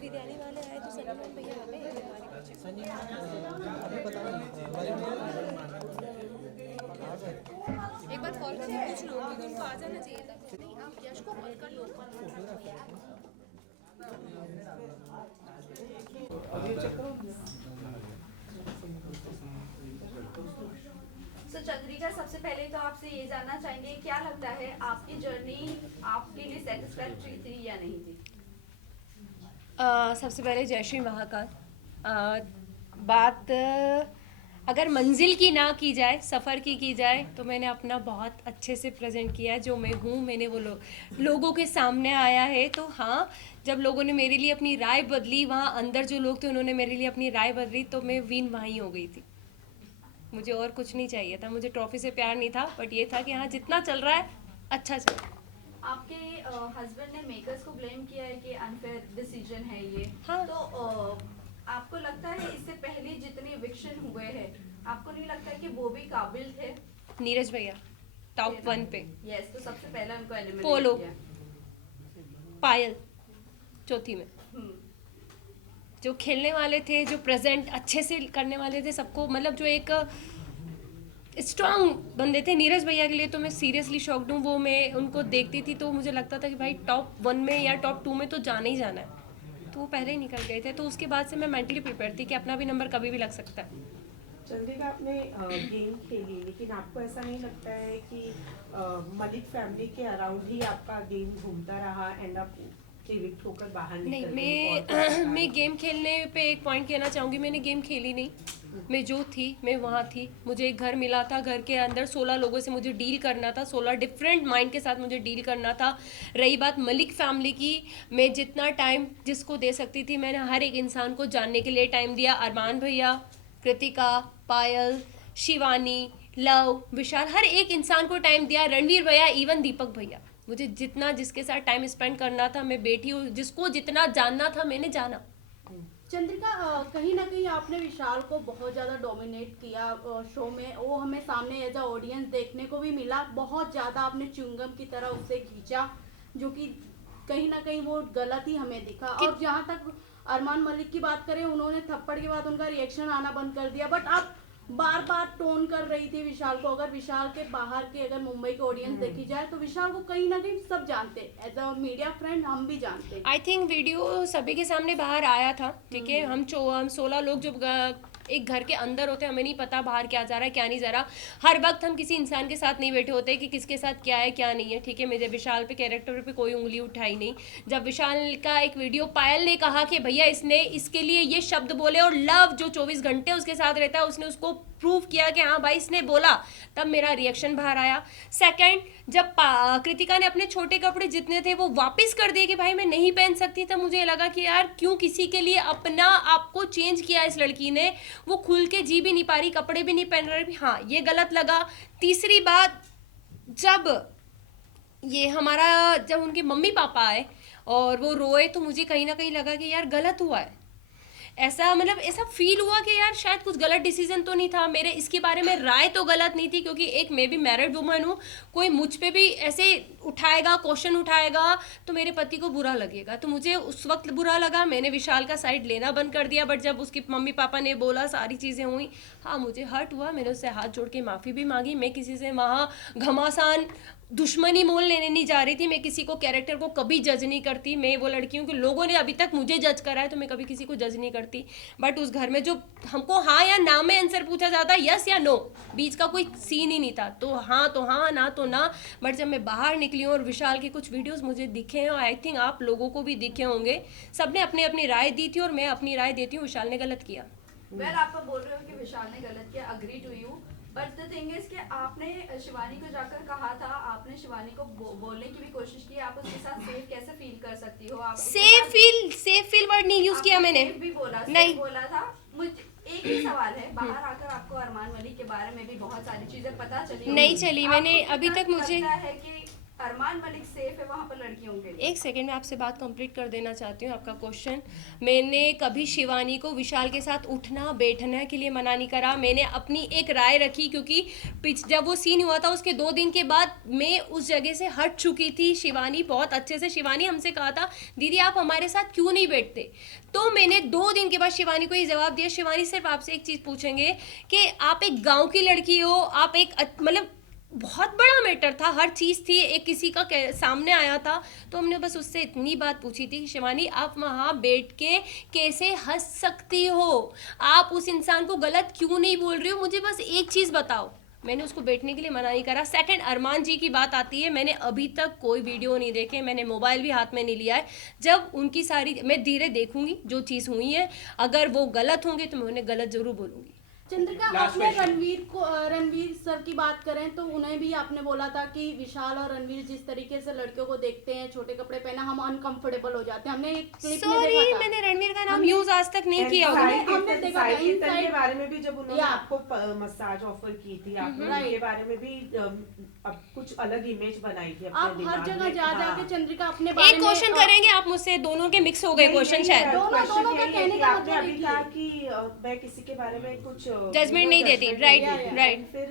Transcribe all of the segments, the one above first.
विद्यालय वाले आए तो सनी मैम भैया आ गए हमारे पीछे। सनी अभी पता नहीं एक बार कॉल करके पूछ लो क्योंकि उनको आ जाना चाहिए था। नहीं आप यश को कॉल कर लो। अभी चेक करो। सो चंद्रिका, सबसे पहले तो आपसे ये जानना चाहेंगे, क्या लगता है आपकी जर्नी आपके लिए सेटिस्फैक्ट्री थी या नहीं थी? सबसे पहले जय श्री महाकाल। बात अगर मंजिल की ना की जाए, सफ़र की जाए, तो मैंने अपना बहुत अच्छे से प्रेजेंट किया है। जो मैं हूँ मैंने वो लोगों के सामने आया है। तो हाँ, जब लोगों ने मेरे लिए अपनी राय बदली, वहाँ अंदर जो लोग थे उन्होंने मेरे लिए अपनी राय बदली, तो मैं विन वहीं हो गई थी। मुझे और कुछ नहीं चाहिए था, मुझे ट्रॉफी से प्यार नहीं था, बट ये था कि हाँ जितना चल रहा है अच्छा चल रहा है। आपके हस्बैंड ने मेकर्स को ब्लेम किया है कि अनफेयर डिसीजन है ये। हाँ। तो आपको लगता है इससे पहले जितने इविक्शन हुए हैं, आपको नहीं लगता है कि वो भी काबिल थे? नीरज भैया टॉप 1 पे, यस, तो सबसे पहले उनको एलिमिनेट पोलो, किया। पायल चौथी में, हम्म, जो खेलने वाले थे, जो प्रेजेंट अच्छे से करने वाले थे सबको, मतलब जो एक स्ट्रांग बंदे थे। नीरज भैया के लिए तो मैं सीरियसली शॉक्ड हूँ। वो मैं उनको देखती थी तो मुझे लगता था कि भाई टॉप 1 में या टॉप 2 में तो जाना ही जाना है, तो वो पहले ही निकल गए थे। तो उसके बाद से मैं मेंटली प्रिपेयर थी कि अपना भी नंबर कभी भी लग सकता है। चंद्रिका, आपने गेम खेली, लेकिन आपको ऐसा नहीं लगता है कि मलिक फैमिली के अराउंड ही आपका गेम घूमता रहा, एंड अप इविक्ट होकर बाहर नहीं, निकल गई? मैं गेम खेलने पे एक पॉइंट कहना चाहूँगी। मैंने गेम खेली नहीं, मैं जो थी मैं वहाँ थी। मुझे एक घर मिला था, घर के अंदर 16 लोगों से मुझे डील करना था, 16 डिफरेंट माइंड के साथ मुझे डील करना था। रही बात मलिक फैमिली की, मैं जितना टाइम जिसको दे सकती थी मैंने हर एक इंसान को जानने के लिए टाइम दिया। अरमान भैया, कृतिका, पायल, शिवानी, लव, विशाल, हर एक इंसान को टाइम दिया। रणवीर भैया, इवन दीपक भैया, मुझे जितना जिसके साथ टाइम स्पेंड करना था, मैं बैठी हूँ, जिसको जितना जानना था मैंने जाना। चंद्रिका, कहीं ना कहीं आपने विशाल को बहुत ज़्यादा डोमिनेट किया शो में। वो हमें सामने एज अ ऑडियंस देखने को भी मिला। बहुत ज़्यादा आपने च्युइंगम की तरह उससे खींचा, जो कि कहीं ना कहीं वो गलत ही हमें दिखा। और जहाँ तक अरमान मलिक की बात करें, उन्होंने थप्पड़ के बाद उनका रिएक्शन आना बंद कर दिया, बट आप बार बार टोन कर रही थी विशाल को। अगर विशाल के बाहर के, अगर मुंबई के ऑडियंस देखी जाए, तो विशाल को कहीं ना कहीं सब जानते, एज अ मीडिया फ्रेंड हम भी जानते। आई थिंक वीडियो सभी के सामने बाहर आया था, ठीक है। हम 16 लोग जो एक घर के अंदर होते हैं, हमें नहीं पता बाहर क्या जा रहा है क्या नहीं जा रहा। हर वक्त हम किसी इंसान के साथ नहीं बैठे होते कि किसके साथ क्या है क्या नहीं है, ठीक है। मेरे विशाल पे, कैरेक्टर पे कोई उंगली उठाई नहीं। जब विशाल का एक वीडियो पायल ने कहा कि भैया इसने इसके लिए ये शब्द बोले, और लव जो 24 घंटे उसके साथ रहता है उसने उसको प्रूव किया कि हाँ भाई इसने बोला, तब मेरा रिएक्शन बाहर आया। सेकंड, जब कृतिका ने अपने छोटे कपड़े जितने थे वो वापस कर दिए कि भाई मैं नहीं पहन सकती, तब मुझे लगा कि यार क्यों किसी के लिए अपना आपको चेंज किया इस लड़की ने। वो खुल के जी भी नहीं पा रही, कपड़े भी नहीं पहन रही, हाँ ये गलत लगा। तीसरी बात, जब ये हमारा जब उनके मम्मी पापा आए और वो रोए, तो मुझे कहीं ना कहीं लगा कि यार गलत हुआ है। ऐसा मतलब ऐसा फील हुआ कि यार शायद कुछ गलत डिसीजन तो नहीं था मेरे। इसके बारे में राय तो गलत नहीं थी, क्योंकि एक मैं भी मैरिड वुमन हूँ, कोई मुझ पे भी ऐसे उठाएगा, क्वेश्चन उठाएगा, तो मेरे पति को बुरा लगेगा। तो मुझे उस वक्त बुरा लगा, मैंने विशाल का साइड लेना बंद कर दिया। बट जब उसके मम्मी पापा ने बोला, सारी चीज़ें हुई, हाँ मुझे हर्ट हुआ। मैंने उससे हाथ जोड़ के माफ़ी भी मांगी। मैं किसी से वहाँ घमासान दुश्मनी मोल लेने नहीं जा रही थी। मैं किसी को, कैरेक्टर को कभी जज नहीं करती। मैं वो लड़की हूँ कि लोगों ने अभी तक मुझे जज करा है, तो मैं कभी किसी को जज नहीं करती। बट उस घर में जो हमको हाँ या ना में आंसर पूछा जाता, यस या नो, बीच का कोई सीन ही नहीं था। तो हाँ, ना तो ना। बट जब मैं बाहर निकली हूँ और विशाल के कुछ वीडियोस मुझे दिखे हैं, और आई थिंक आप लोगों को भी दिखे होंगे, सबने अपनी अपनी राय दी थी और मैं अपनी राय देती हूँ, विशाल ने गलत किया। वेल, आप बोल रहे हो कि विशाल ने गलत किया, agree to you, but the thing is कि आपने शिवानी को जाकर कहा था, आपने शिवानी को बोलने की भी कोशिश की, आप उसके साथ सेफ कैसे फील कर सकती हो? आप सेफ फील वर्ड नहीं यूज किया मैंने। भी बोला, नहीं बोला था। मुझे एक ही सवाल है, बाहर आकर आपको अरमान मलिक के बारे में भी बहुत सारी चीजें पता चली, नहीं चली। मैंने अभी तक मुझे लगता है कि अरमान मलिक सेफ है वहाँ पर लड़कियों के लिए? एक सेकंड में आपसे बात कंप्लीट कर देना चाहती हूँ आपका क्वेश्चन। मैंने कभी शिवानी को विशाल के साथ उठना बैठने के लिए मना नहीं करा। मैंने अपनी एक राय रखी, क्योंकि जब वो सीन हुआ था उसके 2 दिन के बाद मैं उस जगह से हट चुकी थी। शिवानी बहुत अच्छे से, शिवानी हमसे कहा था दीदी आप हमारे साथ क्यों नहीं बैठते, तो मैंने 2 दिन के बाद शिवानी को ये जवाब दिया। शिवानी सिर्फ आपसे एक चीज़ पूछेंगे कि आप एक गाँव की लड़की हो, आप एक मतलब बहुत बड़ा मैटर था, हर चीज़ थी, एक किसी का सामने आया था, तो हमने बस उससे इतनी बात पूछी थी कि शिवानी आप वहाँ बैठ के कैसे हंस सकती हो, आप उस इंसान को गलत क्यों नहीं बोल रही हो, मुझे बस एक चीज़ बताओ। मैंने उसको बैठने के लिए मना नहीं करा। सेकंड, अरमान जी की बात आती है, मैंने अभी तक कोई वीडियो नहीं देखे, मैंने मोबाइल भी हाथ में नहीं लिया है। जब उनकी सारी मैं धीरे देखूंगी जो चीज़ हुई है, अगर वो गलत होंगे तो मैं उन्हें गलत जरूर बोलूँगी। चंद्रिका, आपने रणवीर सर की बात करें तो उन्हें भी आपने बोला था कि विशाल और रणवीर जिस तरीके से लड़कियों को देखते हैं, छोटे कपड़े पहना, हम अनकंफर्टेबल हो जाते हैं। हमने एक क्लिप में सॉरी, देखा था। मैंने रणवीर का नाम यूज आज तक नहीं किया होगा। हमने देखा था के inside- बारे में भी जब उन्होंने Yeah. आपको मसाज ऑफर की थी, आपने Right. उनके बारे में भी अब कुछ अलग इमेज बनाई थी अपने आप हर दिमाग जगह में। जा हाँ। जाके चंद्रिका अपने बारे एक में क्वेश्चन करेंगे आप मुझसे, दोनों के मिक्स हो गए नहीं, क्वेश्चन नहीं, शायद। दोनों question का यही है कहने कि का आपने मतलब अभी एक ही कहा है। कि मैं किसी के बारे में कुछ Judgment नहीं देती, judgment right, नहीं देती। right. फिर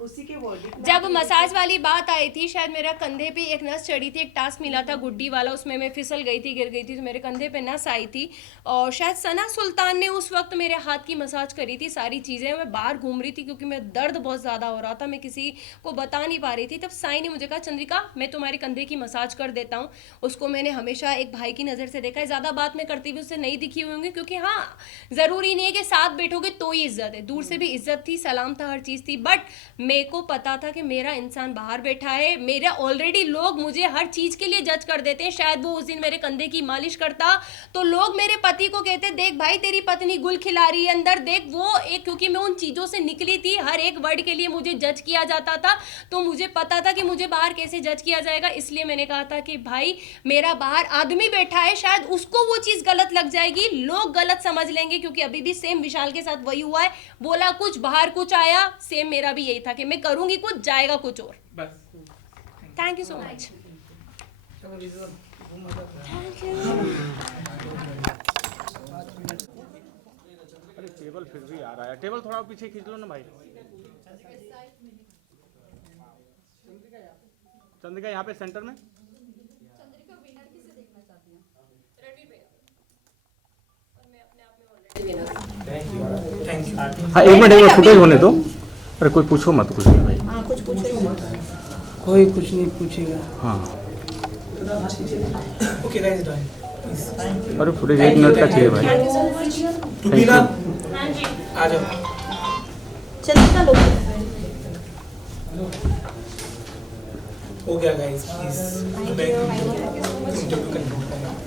उसी के verdict में जब आपने मसाज वाली बात आई थी, शायद मेरा कंधे पे एक नस चढ़ी थी, एक टास्क मिला था गुड्डी वाला, उसमें मैं फिसल गई थी, गिर गई थी, तो मेरे कंधे पे नस आई थी, और शायद सना सुल्तान ने उस वक्त मेरे हाथ की मसाज करी थी। सारी चीज़ें, मैं बाहर घूम रही थी क्योंकि मैं दर्द बहुत ज़्यादा हो रहा था, मैं किसी को बता नहीं पा रही थी। तब साई ने मुझे कहा चंद्रिका मैं तुम्हारे कंधे की मसाज कर देता हूँ। उसको मैंने हमेशा एक भाई की नज़र से देखा है, ज़्यादा बात मैं करती भी उससे नहीं दिखी हुई होंगी, क्योंकि हाँ ज़रूरी नहीं है कि साथ बैठोगे तो ही इज्जत है, दूर से भी इज्जत थी, सलाम था, हर चीज़ थी। बट मेरे को पता था कि मेरा इंसान बाहर बैठा है, मेरा ऑलरेडी लोग मुझे हर चीज़ के लिए जज कर देते हैं। शायद वो उस दिन मेरे कंधे की मालिश करता तो लोग मेरे पति को कहते देख भाई तेरी पत्नी गुल खिला रही है अंदर, देख वो एक, क्योंकि मैं उन चीज़ों से निकली थी, हर एक वर्ड के लिए मुझे जज किया जाता था, तो मुझे पता था कि मुझे बाहर कैसे जज किया जाएगा। इसलिए मैंने कहा था कि भाई मेरा बाहर आदमी बैठा है, शायद उसको वो चीज़ गलत लग जाएगी, लोग गलत समझ लेंगे, क्योंकि अभी भी सेम विशाल के साथ वही हुआ है, बोला कुछ बाहर कुछ आया, सेम मेरा भी यही था कि मैं करूंगी कुछ जाएगा कुछ और। बस थैंक यू सो मच। चलो विजुअल अरे टेबल फिर भी आ रहा है, टेबल थोड़ा पीछे खींच लो ना भाई। चंद्रिका यहाँ पे सेंटर में। Thank you. हाँ एक मिनट फुटेज होने दो। अरे कोई पूछो मत कुछ नहीं भाई। हाँ कुछ पूछेगा। कोई कुछ नहीं पूछेगा। हाँ ओके गाइस डन। अरे फुटेज 1 मिनट का चाहिए भाई। Thank Rubina you। आ जाओ। चंद्रिका लोग हो गया गाइस प्लीज। Interview continue.